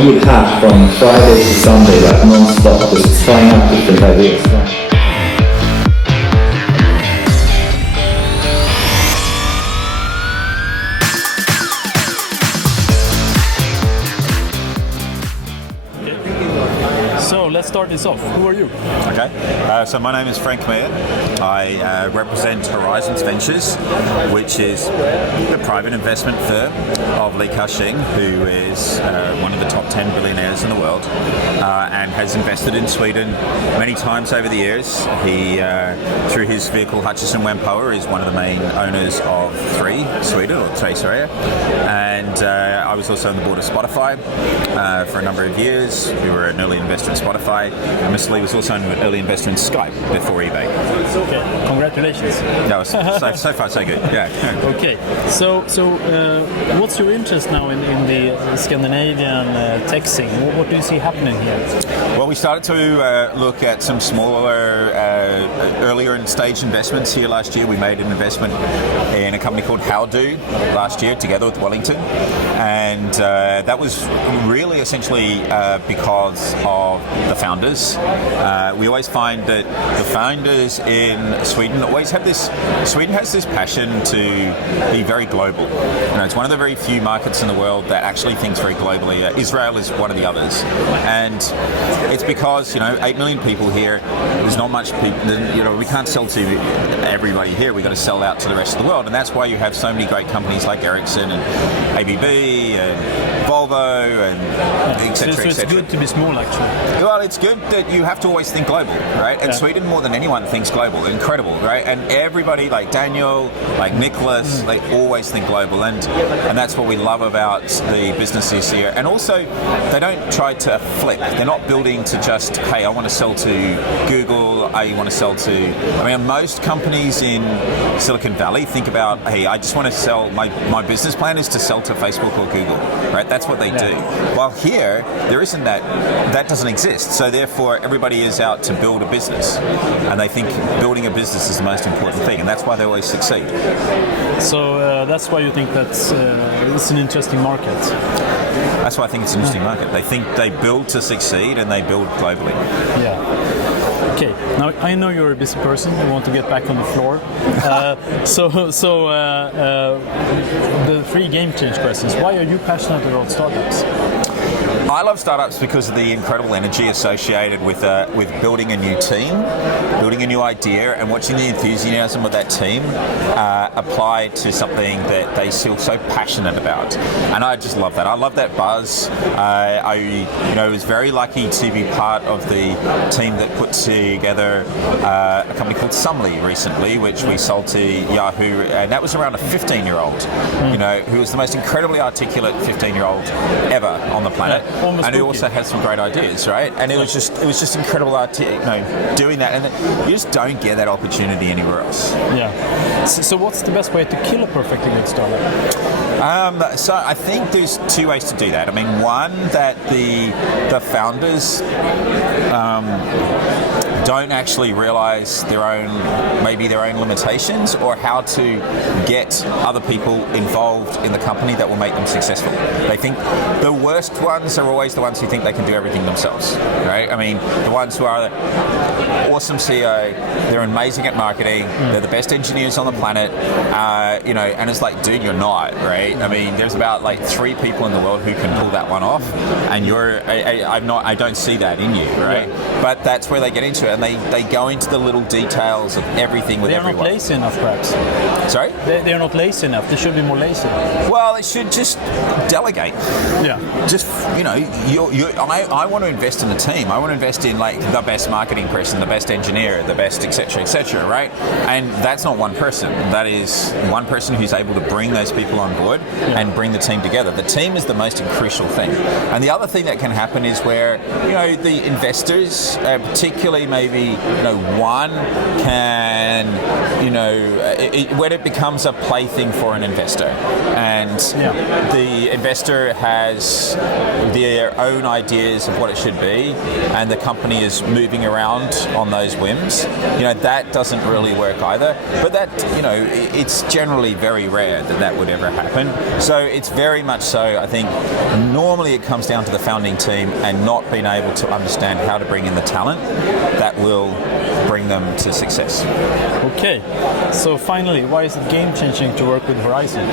we would have from Friday to Sunday, like non-stop, just trying out different ideas. So let's start this off. Who are you? Okay, so my name is Frank Meehan. I represent Horizons Ventures, which is the private investment firm of Li Ka-shing, who is one of the top 10 billionaires in the world and has invested in Sweden many times over the years. He, through his vehicle Hutchison Wempower, is one of the main owners of Sweden, or Tre Sverige. And I was also on the board of Spotify for a number of years. We were an early investor in Spotify. And Mr. Lee was also an early investor in Skype before eBay. Okay, congratulations. No, so far so good. Yeah. Okay, so what's your interest now in the Scandinavian tech scene? What do you see happening here? Well, we started to look at some smaller, earlier in stage investments here last year. We made an investment in a company called Howdo last year, together with Wellington, and that was really essentially because of the founders. We always find that the founders in Sweden always have this. Sweden has this passion to be very global. You know, it's one of the very few markets in the world that actually thinks very globally. Israel is one of the others, and it's because 8 million people here. There's not much people. We can't sell to everybody here. We've got to sell out to the rest of the world, and that's why you have so many great companies like Ericsson and ABB and Volvo and etc. So it's good to be small, actually. Well, it's good that you have to always think global, right? And Sweden, more than anyone, thinks global. Incredible, right? And everybody, like Daniel, like Nicholas, they always think global, and that's what we love about the businesses here. And also, they don't try to flip. They're not building to just, hey, I want to sell to Google. I want to sell to. I mean, most companies in Silicon Valley think about, hey, I just want to sell. My business plan is to sell to Facebook or Google, right? That's what they do. While here, there isn't that. That doesn't exist. So therefore, everybody is out to build a business, and they think building a business is the most important thing, and that's why they always succeed. So that's why you think that it's an interesting market. That's why I think it's an interesting market. They think they build to succeed, and they build globally. Yeah. Okay. Now I know you're a busy person. You want to get back on the floor. The 3 game change questions. Why are you passionate about startups? I love startups because of the incredible energy associated with building a new team, building a new idea, and watching the enthusiasm of that team applied to something that they feel so passionate about. And I just love that. I love that buzz. I was very lucky to be part of the team that put together a company called Sumly recently, which we sold to Yahoo, and that was around a 15-year-old, who was the most incredibly articulate 15-year-old ever on the planet. And he also has some great ideas, right? And it was just incredible, doing that, and you just don't get that opportunity anywhere else. Yeah. So what's the best way to kill a perfectly good startup? So I think there's 2 ways to do that. I mean, one, that the founders don't actually realize their own limitations, or how to get other people involved in the company that will make them successful. They think the worst ones are always the ones who think they can do everything themselves, right? I mean, the ones who are awesome CEO, they're amazing at marketing, they're the best engineers on the planet, and it's like, dude, you're not, right? I mean, there's about 3 people in the world who can pull that one off, and I don't see that in you, right? Yeah. But that's where they get into it, and they go into the little details of everything with everyone. They're not lazy enough, perhaps. Sorry? They're not lazy enough. They should be more lazy. Well, they should just delegate. Yeah. Just, I want to invest in the team. I want to invest in the best marketing person, the best engineer, the best etc., right? And that's not one person. That is one person who's able to bring those people on board and bring the team together. The team is the most crucial thing. And the other thing that can happen is where, the investors, particularly maybe, one can, where it becomes a plaything for an investor, and the investor has their own ideas of what it should be, and the company is moving around on those whims. That doesn't really work either. But that, it's generally very rare that would ever happen. So it's very much so, I think, normally it comes down to the founding team and not being able to understand how to bring in the talent that will bring them to success. Okay, so finally, why is it game-changing to work with Horizon?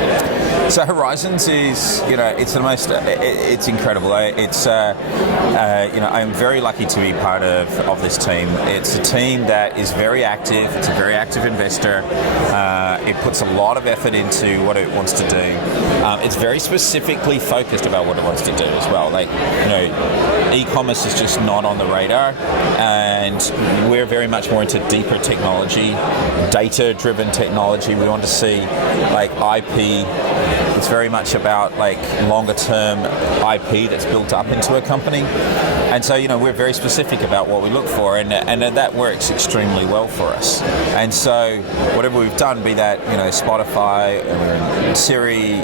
So Horizons is, it's incredible. I'm very lucky to be part of this team. It's a team that is very active. It's a very active investor. It puts a lot of effort into what it wants to do. It's very specifically focused about what it wants to do as well. E-commerce is just not on the radar, and we're very much more into deeper technology, data-driven technology. We want to see IP. It's very much about longer-term IP that's built up into a company, and so we're very specific about what we look for, and that works extremely well for us. And so whatever we've done, be that Spotify, Siri,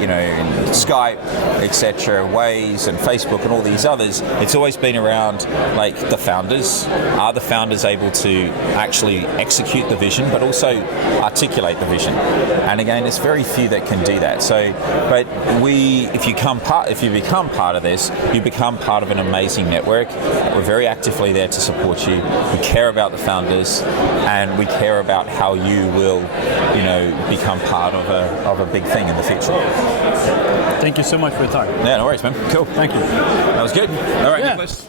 Skype, etc., Waze, and Facebook, and all these others, it's always been around the founders. Are the founders able to actually execute the vision, but also articulate the vision? And again, it's very few that can do that. So, but if you become part of this, you become part of an amazing network. We're very actively there to support you. We care about the founders, and we care about how you will, become part of a big thing in the future. Thank you so much for your time. Yeah, no worries, man. Cool. Thank you. That was good. All right, Yeah. Nicholas.